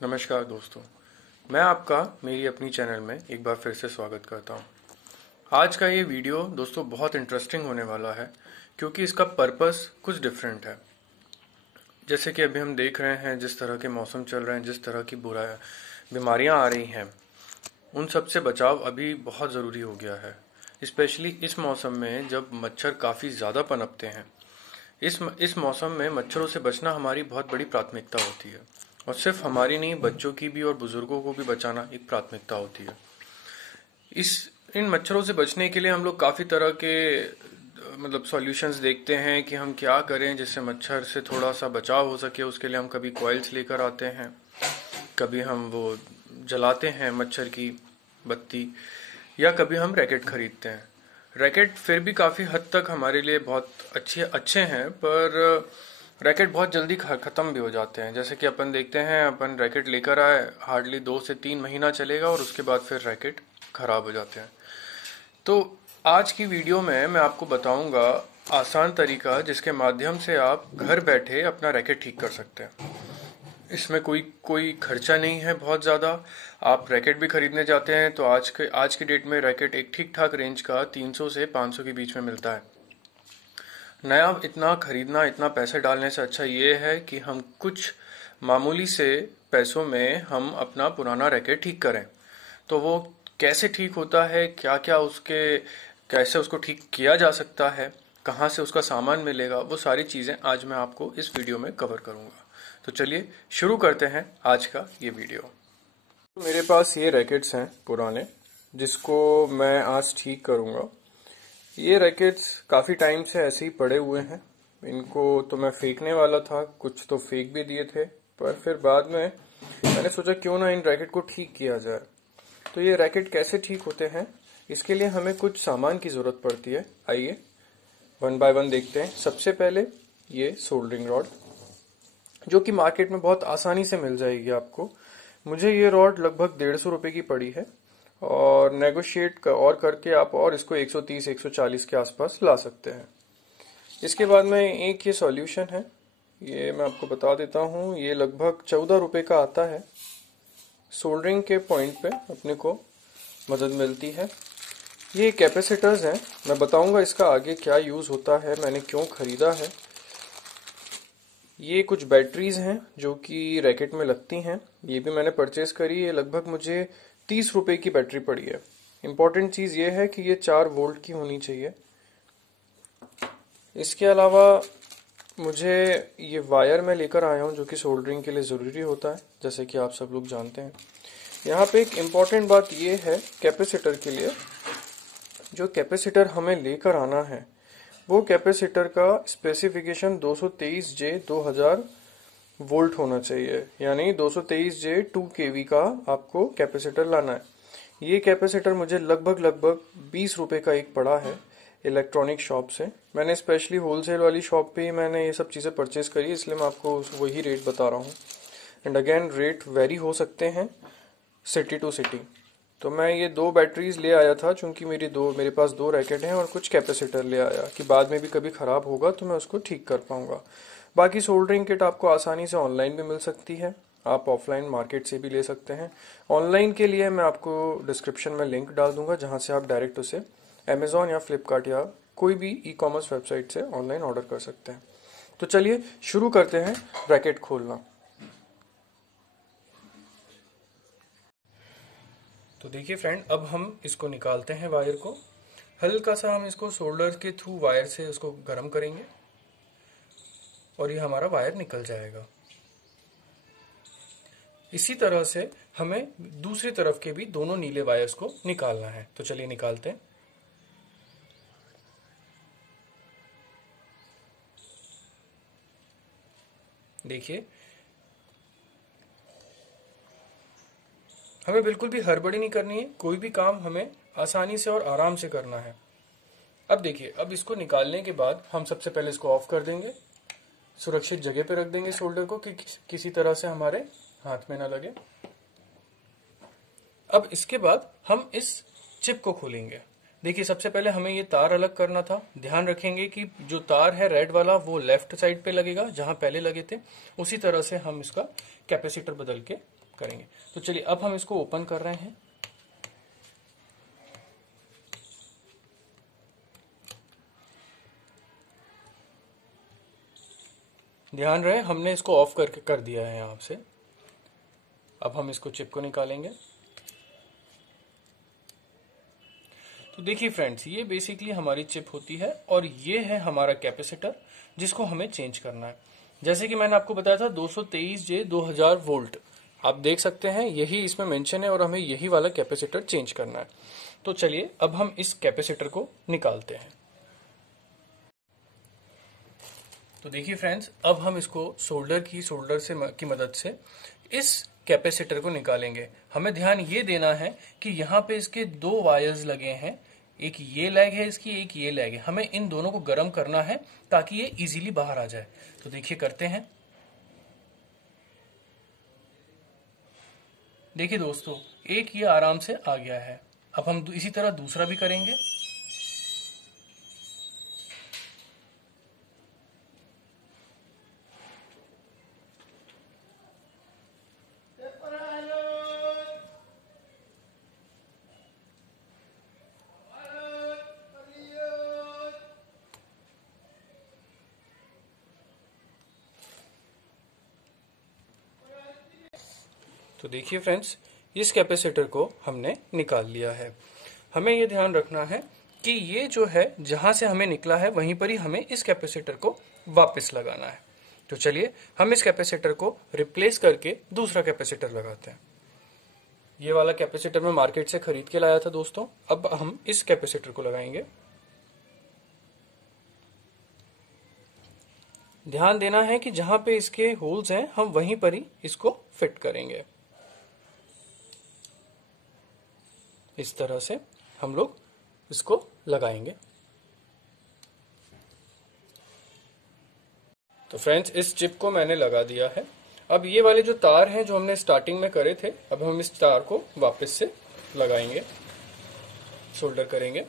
नमस्कार दोस्तों, मैं आपका मेरी अपनी चैनल में एक बार फिर से स्वागत करता हूं। आज का ये वीडियो दोस्तों बहुत इंटरेस्टिंग होने वाला है क्योंकि इसका पर्पस कुछ डिफरेंट है। जैसे कि अभी हम देख रहे हैं, जिस तरह के मौसम चल रहे हैं, जिस तरह की बीमारियां आ रही हैं, उन सब से बचाव अभी बहुत ज़रूरी हो गया है। स्पेशली इस मौसम में जब मच्छर काफ़ी ज़्यादा पनपते हैं। इस मौसम में मच्छरों से बचना हमारी बहुत बड़ी प्राथमिकता होती है, और सिर्फ हमारी नहीं, बच्चों की भी और बुजुर्गों को भी बचाना एक प्राथमिकता होती है। इन मच्छरों से बचने के लिए हम लोग काफ़ी तरह के सॉल्यूशंस देखते हैं कि हम क्या करें जिससे मच्छर से थोड़ा सा बचाव हो सके। उसके लिए हम कभी कॉइल्स लेकर आते हैं, कभी हम वो जलाते हैं मच्छर की बत्ती, या कभी हम रैकेट खरीदते हैं। रैकेट फिर भी काफ़ी हद तक हमारे लिए बहुत अच्छे हैं, पर रैकेट बहुत जल्दी ख़त्म भी हो जाते हैं। जैसे कि अपन देखते हैं, अपन रैकेट लेकर आए, हार्डली 2 से 3 महीना चलेगा और उसके बाद फिर रैकेट ख़राब हो जाते हैं। तो आज की वीडियो में मैं आपको बताऊंगा आसान तरीका जिसके माध्यम से आप घर बैठे अपना रैकेट ठीक कर सकते हैं। इसमें कोई खर्चा नहीं है बहुत ज़्यादा। आप रैकेट भी खरीदने जाते हैं तो आज के डेट में रैकेट एक ठीक ठाक रेंज का 300 से 500 के बीच में मिलता है। नया इतना खरीदना, इतना पैसे डालने से अच्छा ये है कि हम कुछ मामूली से पैसों में हम अपना पुराना रैकेट ठीक करें। तो वो कैसे ठीक होता है, कैसे उसको ठीक किया जा सकता है, कहाँ से उसका सामान मिलेगा, वो सारी चीज़ें आज मैं आपको इस वीडियो में कवर करूँगा। तो चलिए शुरू करते हैं आज का ये वीडियो। मेरे पास ये रैकेट्स हैं पुराने, जिसको मैं आज ठीक करूँगा। ये रैकेट्स काफ़ी टाइम से ऐसे ही पड़े हुए हैं। इनको तो मैं फेंकने वाला था, कुछ तो फेंक भी दिए थे, पर फिर बाद में मैंने सोचा क्यों ना इन रैकेट को ठीक किया जाए। तो ये रैकेट कैसे ठीक होते हैं, इसके लिए हमें कुछ सामान की ज़रूरत पड़ती है। आइए वन बाय वन देखते हैं। सबसे पहले ये सोल्डरिंग रॉड, जो कि मार्केट में बहुत आसानी से मिल जाएगी आपको। मुझे ये रॉड लगभग 150 रुपए की पड़ी है, और नेगोशिएट करके आप और इसको 130-140 के आसपास ला सकते हैं। इसके बाद में एक ये सॉल्यूशन है, ये मैं आपको बता देता हूँ। ये लगभग 14 रुपए का आता है। सोल्डरिंग के पॉइंट पे अपने को मदद मिलती है। ये कैपेसिटर्स हैं, मैं बताऊंगा इसका आगे क्या यूज़ होता है, मैंने क्यों खरीदा है। ये कुछ बैटरीज हैं जो कि रैकेट में लगती हैं, ये भी मैंने परचेज करी है। लगभग मुझे 30 रुपए की बैटरी पड़ी है। इम्पोर्टेंट चीज़ ये है कि ये 4 वोल्ट की होनी चाहिए। इसके अलावा मुझे ये वायर मैं लेकर आया हूँ, जो कि सोल्डरिंग के लिए ज़रूरी होता है, जैसे कि आप सब लोग जानते हैं। यहाँ पे एक इम्पॉर्टेंट बात ये है कैपेसिटर के लिए, जो कैपेसिटर हमें लेकर आना है वो कैपेसिटर का स्पेसिफिकेशन 223J 2000 वोल्ट होना चाहिए, यानी 223J 2 kV का आपको कैपेसिटर लाना है। ये कैपेसिटर मुझे लगभग 20 रुपए का एक पड़ा है इलेक्ट्रॉनिक शॉप से। मैंने स्पेशली होलसेल वाली शॉप पे ही मैंने ये सब चीज़ें परचेज करी, इसलिए मैं आपको वही रेट बता रहा हूँ। एंड अगेन रेट वेरी हो सकते हैं सिटी टू सिटी। तो मैं ये 2 बैटरीज ले आया था, चूंकि मेरे पास 2 रैकेट हैं, और कुछ कैपेसिटर ले आया कि बाद में भी कभी ख़राब होगा तो मैं उसको ठीक कर पाऊंगा। बाकी सोल्डरिंग किट आपको आसानी से ऑनलाइन भी मिल सकती है, आप ऑफलाइन मार्केट से भी ले सकते हैं। ऑनलाइन के लिए मैं आपको डिस्क्रिप्शन में लिंक डाल दूंगा, जहाँ से आप डायरेक्ट उसे अमेजोन या फ्लिपकार्ट या कोई भी ई-कॉमर्स वेबसाइट से ऑनलाइन ऑर्डर कर सकते हैं। तो चलिए शुरू करते हैं रैकेट खोलना। तो देखिए फ्रेंड, अब हम इसको निकालते हैं वायर को। हल्का सा हम इसको सोल्डर के थ्रू वायर से उसको गर्म करेंगे और ये हमारा वायर निकल जाएगा। इसी तरह से हमें दूसरी तरफ के भी दोनों नीले वायर्स को निकालना है। तो चलिए निकालते हैं। देखिए, हमें बिल्कुल भी हड़बड़ी नहीं करनी है, कोई भी काम हमें आसानी से और आराम से करना है। अब देखिए, अब इसको निकालने के बाद हम सबसे पहले इसको ऑफ कर देंगे, सुरक्षित जगह पे रख देंगे सोल्डर को कि किसी तरह से हमारे हाथ में ना लगे। अब इसके बाद हम इस चिप को खोलेंगे। देखिए, सबसे पहले हमें ये तार अलग करना था। ध्यान रखेंगे कि जो तार है रेड वाला वो लेफ्ट साइड पे लगेगा, जहां पहले लगे थे। उसी तरह से हम इसका कैपेसिटर बदल के करेंगे। तो चलिए अब हम इसको ओपन कर रहे हैं। ध्यान रहे हमने इसको ऑफ करके कर दिया है यहां से। अब हम इसको चिप को निकालेंगे। तो देखिए फ्रेंड्स, ये बेसिकली हमारी चिप होती है और ये है हमारा कैपेसिटर जिसको हमें चेंज करना है। जैसे कि मैंने आपको बताया था 223J 2000 वोल्ट, आप देख सकते हैं यही इसमें मेंशन है और हमें यही वाला कैपेसिटर चेंज करना है। तो चलिए अब हम इस कैपेसिटर को निकालते हैं। तो देखिए फ्रेंड्स, अब हम इसको सोल्डर की मदद से इस कैपेसिटर को निकालेंगे। हमें ध्यान ये देना है कि यहाँ पे इसके 2 वायर्स लगे हैं, एक ये लैग है इसकी, एक ये लैग है। हमें इन दोनों को गर्म करना है ताकि ये इजीली बाहर आ जाए। तो देखिए करते हैं। देखिए दोस्तों, एक ये आराम से आ गया है। अब हम इसी तरह दूसरा भी करेंगे। तो देखिए फ्रेंड्स, इस कैपेसिटर को हमने निकाल लिया है। हमें ये ध्यान रखना है कि ये जो है जहां से हमें निकला है वहीं पर ही हमें इस कैपेसिटर को वापस लगाना है। तो चलिए हम इस कैपेसिटर को रिप्लेस करके दूसरा कैपेसिटर लगाते हैं। ये वाला कैपेसिटर मैं मार्केट से खरीद के लाया था दोस्तों। अब हम इस कैपेसिटर को लगाएंगे। ध्यान देना है कि जहां पे इसके होल्स हैं हम वहीं पर ही इसको फिट करेंगे। इस तरह से हम लोग इसको लगाएंगे। तो फ्रेंड्स, इस चिप को मैंने लगा दिया है। अब ये वाले जो तार हैं जो हमने स्टार्टिंग में करे थे, अब हम इस तार को वापस से लगाएंगे, सोल्डर करेंगे।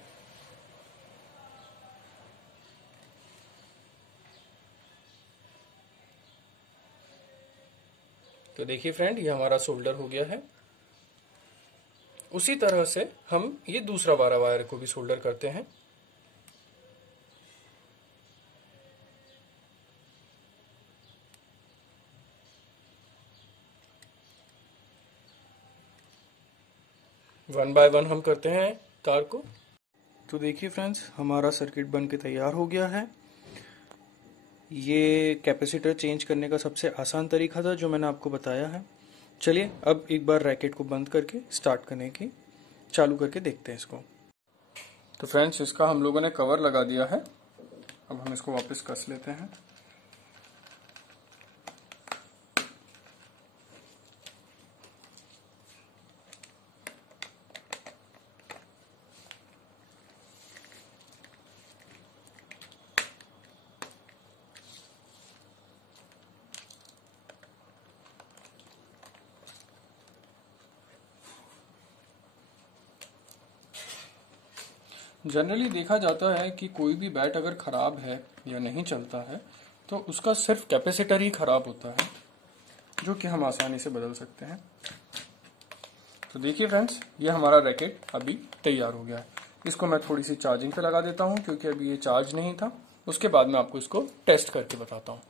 तो देखिए फ्रेंड, ये हमारा सोल्डर हो गया है। उसी तरह से हम ये दूसरा वाला वायर को भी सोल्डर करते हैं। वन बाय वन हम करते हैं तार को। तो देखिए फ्रेंड्स, हमारा सर्किट बन के तैयार हो गया है। ये कैपेसिटर चेंज करने का सबसे आसान तरीका था जो मैंने आपको बताया है। चलिए अब एक बार रैकेट को बंद करके स्टार्ट करने की चालू करके देखते हैं इसको। तो फ्रेंड्स, इसका हम लोगों ने कवर लगा दिया है। अब हम इसको वापस कस लेते हैं। जनरली देखा जाता है कि कोई भी बैट अगर खराब है या नहीं चलता है तो उसका सिर्फ कैपेसिटर ही खराब होता है, जो कि हम आसानी से बदल सकते हैं। तो देखिए फ्रेंड्स, ये हमारा रैकेट अभी तैयार हो गया है। इसको मैं थोड़ी सी चार्जिंग पे लगा देता हूँ क्योंकि अभी ये चार्ज नहीं था। उसके बाद मैं आपको इसको टेस्ट करके बताता हूँ।